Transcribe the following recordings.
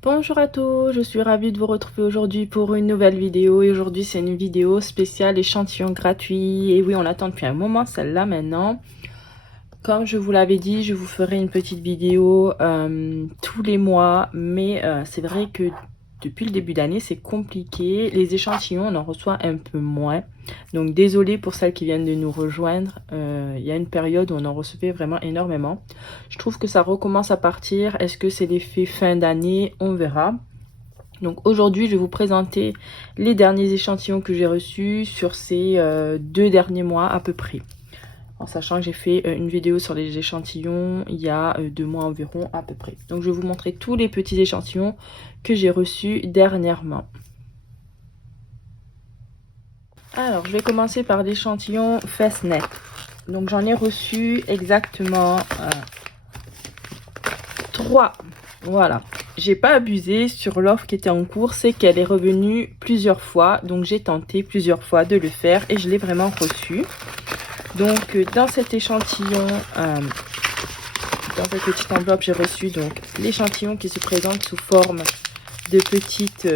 Bonjour à tous, je suis ravie de vous retrouver aujourd'hui pour une nouvelle vidéo et aujourd'hui c'est une vidéo spéciale échantillon gratuit et oui on l'attend depuis un moment celle-là maintenant. Comme je vous l'avais dit, je vous ferai une petite vidéo tous les mois mais c'est vrai que depuis le début d'année c'est compliqué, les échantillons on en reçoit un peu moins. Donc désolée pour celles qui viennent de nous rejoindre, il y a une période où on en recevait vraiment énormément. Je trouve que ça recommence à partir, est-ce que c'est l'effet fin d'année? On verra. Donc aujourd'hui je vais vous présenter les derniers échantillons que j'ai reçus sur ces 2 derniers mois à peu près. En sachant que j'ai fait une vidéo sur les échantillons il y a 2 mois environ à peu près. Donc je vais vous montrer tous les petits échantillons que j'ai reçus dernièrement. Alors je vais commencer par l'échantillon Festnet. Donc j'en ai reçu exactement 3. Voilà. J'ai pas abusé sur l'offre qui était en cours, c'est qu'elle est revenue plusieurs fois. Donc j'ai tenté plusieurs fois de le faire et je l'ai vraiment reçu. Donc dans cet échantillon, dans cette petite enveloppe, j'ai reçu donc l'échantillon qui se présente sous forme de petites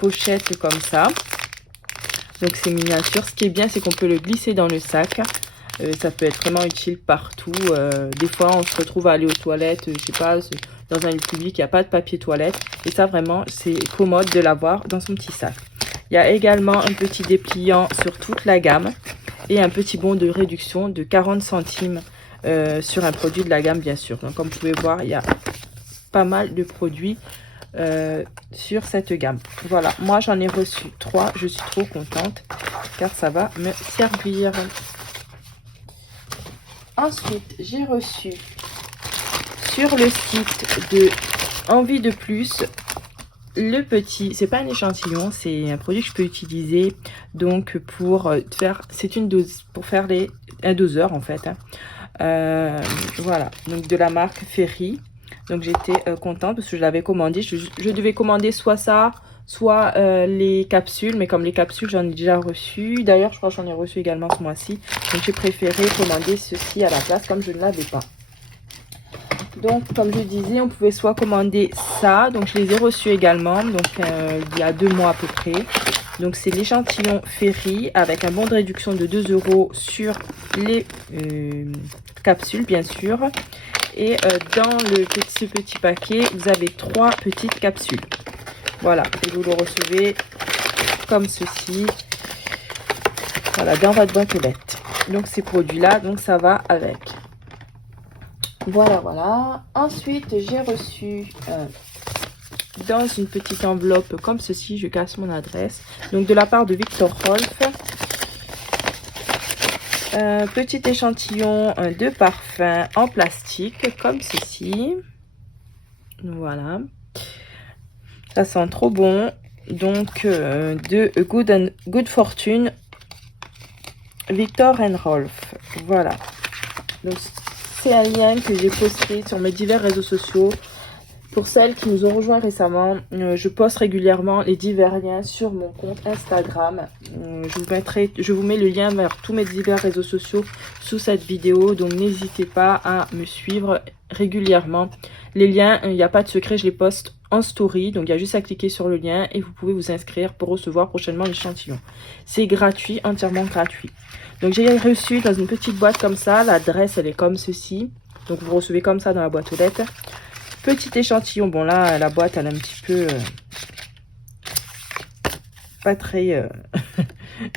pochettes comme ça. Donc c'est miniature. Ce qui est bien, c'est qu'on peut le glisser dans le sac. Ça peut être vraiment utile partout. Des fois, on se retrouve à aller aux toilettes, je sais pas, dans un lieu public, il n'y a pas de papier toilette. Et ça, vraiment, c'est commode de l'avoir dans son petit sac. Il y a également un petit dépliant sur toute la gamme et un petit bon de réduction de 40 centimes sur un produit de la gamme, bien sûr. Donc, comme vous pouvez voir, il y a pas mal de produits sur cette gamme. Voilà, moi j'en ai reçu 3. Je suis trop contente car ça va me servir. Ensuite, j'ai reçu sur le site de Envie de Plus le petit, c'est pas un échantillon, c'est un produit que je peux utiliser donc pour faire, c'est une dose pour faire un doseur en fait. Voilà, donc de la marque Ferry. Donc j'étais contente parce que je l'avais commandé. Je devais commander soit ça, soit les capsules. Mais comme les capsules, j'en ai déjà reçu. D'ailleurs, je crois que j'en ai reçu également ce mois-ci. Donc j'ai préféré commander ceci à la place comme je ne l'avais pas. Donc comme je disais, on pouvait soit commander ça. Donc je les ai reçus également. Donc il y a 2 mois à peu près. Donc c'est l'échantillon Ferry avec un bon de réduction de 2 € sur les capsules bien sûr. Et dans ce petit paquet, vous avez 3 petites capsules. Voilà, et vous le recevez comme ceci. Voilà, dans votre boîte aux lettres. Donc ces produits-là, donc ça va avec. Voilà, voilà. Ensuite, j'ai reçu dans une petite enveloppe comme ceci, je casse mon adresse. Donc de la part de Victor Rolf. Petit échantillon de parfum en plastique comme ceci. Voilà, ça sent trop bon. Donc de Good Fortune Victor Rolf. Voilà, donc c'est un lien que j'ai posté sur mes divers réseaux sociaux. Pour celles qui nous ont rejoints récemment, je poste régulièrement les divers liens sur mon compte Instagram. Je vous mets le lien vers tous mes divers réseaux sociaux sous cette vidéo. Donc n'hésitez pas à me suivre régulièrement. Les liens, il n'y a pas de secret, je les poste en story. Donc il y a juste à cliquer sur le lien et vous pouvez vous inscrire pour recevoir prochainement l'échantillon. C'est gratuit, entièrement gratuit. Donc j'ai reçu dans une petite boîte comme ça. L'adresse elle est comme ceci. Donc vous recevez comme ça dans la boîte aux lettres. Petit échantillon, bon là la boîte elle est un petit peu pas très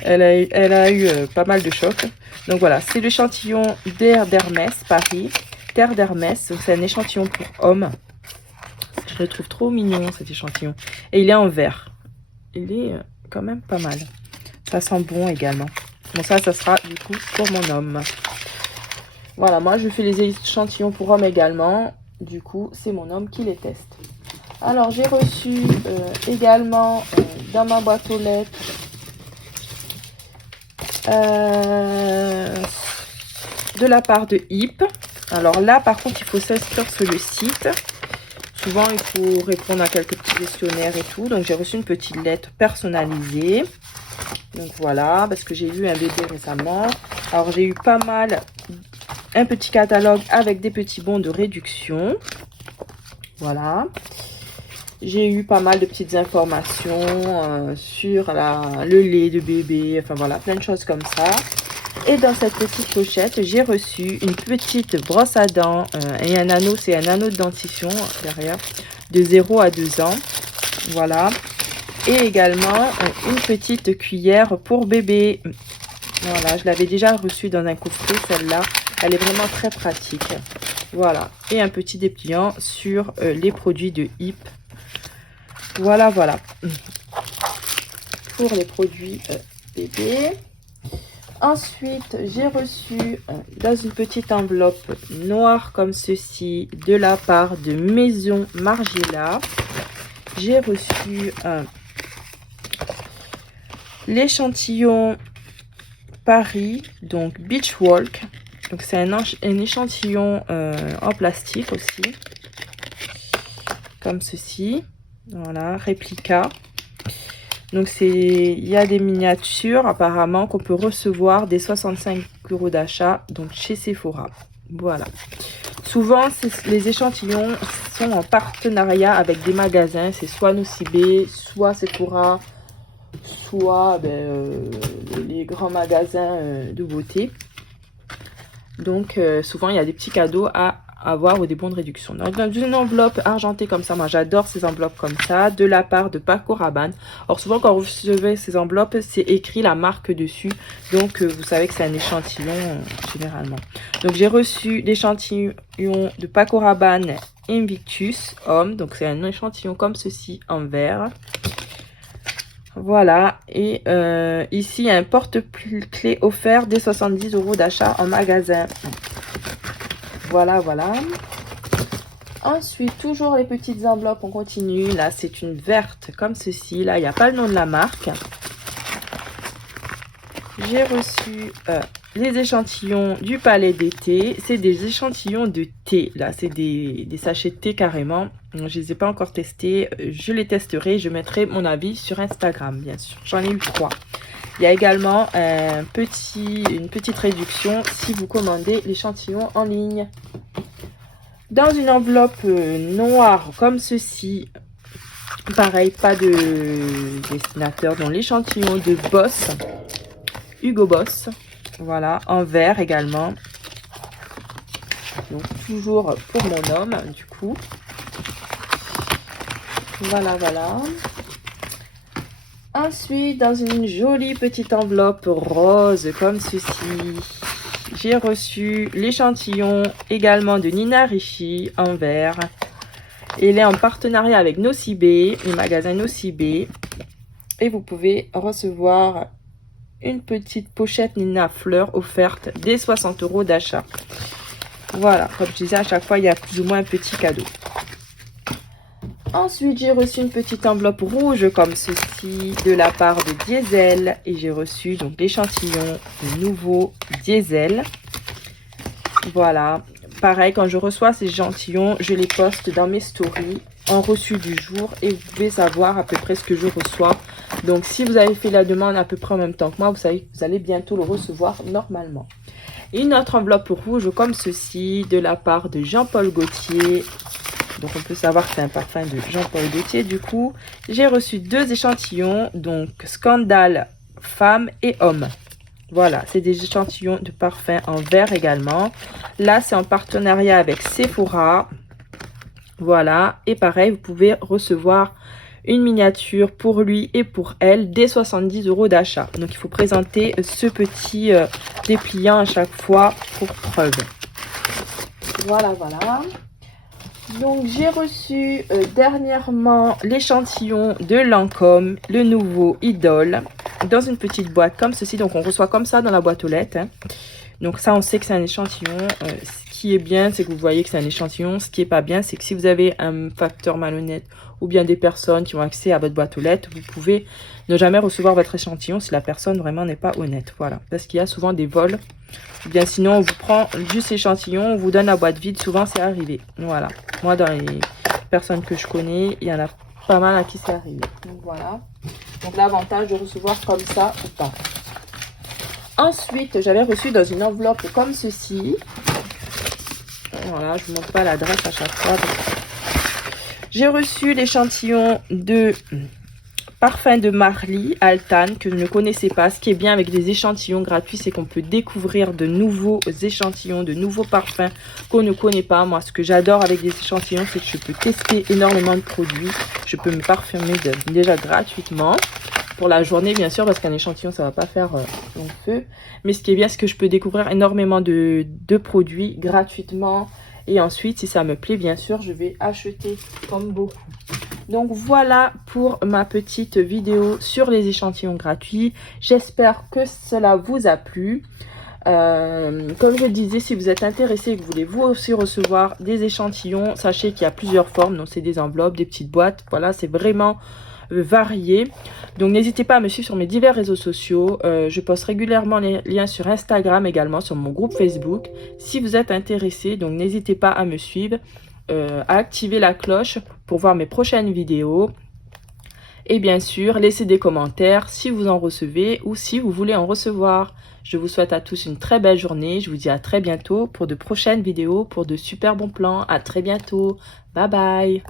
elle a eu pas mal de chocs. Donc voilà, c'est l'échantillon Terre d'Hermès Paris, Terre d'Hermès. Donc c'est un échantillon pour hommes. Je le trouve trop mignon cet échantillon et il est en verre. Il est quand même pas mal. Ça sent bon également. Bon ça sera du coup pour mon homme. Voilà, moi je fais les échantillons pour hommes également. Du coup, c'est mon homme qui les teste. Alors, j'ai reçu également dans ma boîte aux lettres de la part de HIP. Alors là, par contre, il faut s'inscrire sur le site. Souvent, il faut répondre à quelques petits questionnaires et tout. Donc, j'ai reçu une petite lettre personnalisée. Donc, voilà, parce que j'ai eu un bébé récemment. Alors, j'ai eu pas mal... Un petit catalogue avec des petits bons de réduction. Voilà. J'ai eu pas mal de petites informations sur le lait de bébé, enfin voilà, plein de choses comme ça. Et dans cette petite pochette, j'ai reçu une petite brosse à dents et un anneau, c'est un anneau de dentition derrière, de 0 à 2 ans. Voilà. Et également une petite cuillère pour bébé. Voilà, je l'avais déjà reçue dans un coffret, celle-là. Elle est vraiment très pratique. Voilà. Et un petit dépliant sur les produits de HIP. Voilà, voilà. Pour les produits bébé. Ensuite, j'ai reçu dans une petite enveloppe noire comme ceci de la part de Maison Margiela. J'ai reçu l'échantillon Paris, donc Beach Walk. Donc c'est un échantillon en plastique aussi, comme ceci. Voilà, réplica. Donc il y a des miniatures apparemment qu'on peut recevoir des 65 € d'achat, donc chez Sephora. Voilà. Souvent les échantillons sont en partenariat avec des magasins, c'est soit Nocibé, soit Sephora, soit les grands magasins de beauté. Donc souvent il y a des petits cadeaux à avoir ou des bons de réduction. Donc, dans une enveloppe argentée comme ça, moi j'adore ces enveloppes comme ça, de la part de Paco Rabanne. Alors souvent quand vous recevez ces enveloppes, c'est écrit la marque dessus, donc vous savez que c'est un échantillon généralement. Donc j'ai reçu l'échantillon de Paco Rabanne Invictus Homme, donc c'est un échantillon comme ceci en verre. Voilà, et ici il y a un porte-clés offert des 70 € d'achat en magasin. Voilà, voilà. Ensuite, toujours les petites enveloppes, on continue. Là, c'est une verte comme ceci. Là, il n'y a pas le nom de la marque. J'ai reçu les échantillons du Palais d'été. C'est des échantillons de thé. Là, c'est des sachets de thé carrément. Je ne les ai pas encore testés. Je les testerai. Je mettrai mon avis sur Instagram, bien sûr. J'en ai eu 3. Il y a également une petite réduction si vous commandez l'échantillon en ligne. Dans une enveloppe noire comme ceci, pareil, pas de dessinateur, donc l'échantillon de Boss, Hugo Boss, voilà, en vert également. Donc toujours pour mon homme, du coup. Voilà, voilà. Ensuite, dans une jolie petite enveloppe rose comme ceci, j'ai reçu l'échantillon également de Nina Ricci en verre. Il est en partenariat avec Nocibé, le magasin Nocibé. Et vous pouvez recevoir une petite pochette Nina Fleur offerte des 60 € d'achat. Voilà, comme je disais, à chaque fois, il y a plus ou moins un petit cadeau. Ensuite, j'ai reçu une petite enveloppe rouge comme ceci de la part de Diesel. Et j'ai reçu donc l'échantillon de nouveau Diesel. Voilà. Pareil, quand je reçois ces échantillons, je les poste dans mes stories en reçu du jour. Et vous pouvez savoir à peu près ce que je reçois. Donc, si vous avez fait la demande à peu près en même temps que moi, vous savez que vous allez bientôt le recevoir normalement. Et une autre enveloppe rouge comme ceci de la part de Jean-Paul Gaultier. Donc, on peut savoir que c'est un parfum de Jean-Paul Gaultier. Du coup, j'ai reçu 2 échantillons. Donc, Scandale Femme et Homme. Voilà, c'est des échantillons de parfum en verre également. Là, c'est en partenariat avec Sephora. Voilà. Et pareil, vous pouvez recevoir une miniature pour lui et pour elle des 70 € d'achat. Donc, il faut présenter ce petit dépliant à chaque fois pour preuve. Voilà, voilà. Donc, j'ai reçu dernièrement l'échantillon de Lancôme, le nouveau Idole, dans une petite boîte comme ceci. Donc, on reçoit comme ça dans la boîte aux lettres. Hein. Donc, ça, on sait que c'est un échantillon. Ce qui est bien, c'est que vous voyez que c'est un échantillon. Ce qui est pas bien, c'est que si vous avez un facteur malhonnête ou bien des personnes qui ont accès à votre boîte aux lettres, vous pouvez ne jamais recevoir votre échantillon si la personne vraiment n'est pas honnête. Voilà, parce qu'il y a souvent des vols. Ou bien sinon, on vous prend juste l'échantillon, on vous donne la boîte vide. Souvent, c'est arrivé. Voilà. Moi, dans les personnes que je connais, il y en a pas mal à qui c'est arrivé. Donc, voilà. Donc, l'avantage de recevoir comme ça ou pas. Ensuite, j'avais reçu dans une enveloppe comme ceci. Voilà, je ne vous montre pas l'adresse à chaque fois. J'ai reçu l'échantillon de parfum de Marly Altan que je ne connaissais pas. Ce qui est bien avec des échantillons gratuits, c'est qu'on peut découvrir de nouveaux échantillons, de nouveaux parfums qu'on ne connaît pas. Moi, ce que j'adore avec des échantillons, c'est que je peux tester énormément de produits. Je peux me parfumer déjà gratuitement pour la journée, bien sûr, parce qu'un échantillon, ça va pas faire long feu. Mais ce qui est bien, c'est que je peux découvrir énormément de produits gratuitement. Et ensuite, si ça me plaît, bien sûr, je vais acheter comme beaucoup. Donc voilà pour ma petite vidéo sur les échantillons gratuits. J'espère que cela vous a plu. Comme je le disais, si vous êtes intéressé et que vous voulez vous aussi recevoir des échantillons, sachez qu'il y a plusieurs formes. Donc c'est des enveloppes, des petites boîtes. Voilà, c'est vraiment varié. Donc n'hésitez pas à me suivre sur mes divers réseaux sociaux. Je poste régulièrement les liens sur Instagram, également sur mon groupe Facebook. Si vous êtes intéressé, donc n'hésitez pas à me suivre. À activer la cloche pour voir mes prochaines vidéos et bien sûr laissez des commentaires si vous en recevez ou si vous voulez en recevoir. Je vous souhaite à tous une très belle journée, je vous dis à très bientôt pour de prochaines vidéos, pour de super bons plans. À très bientôt, bye bye.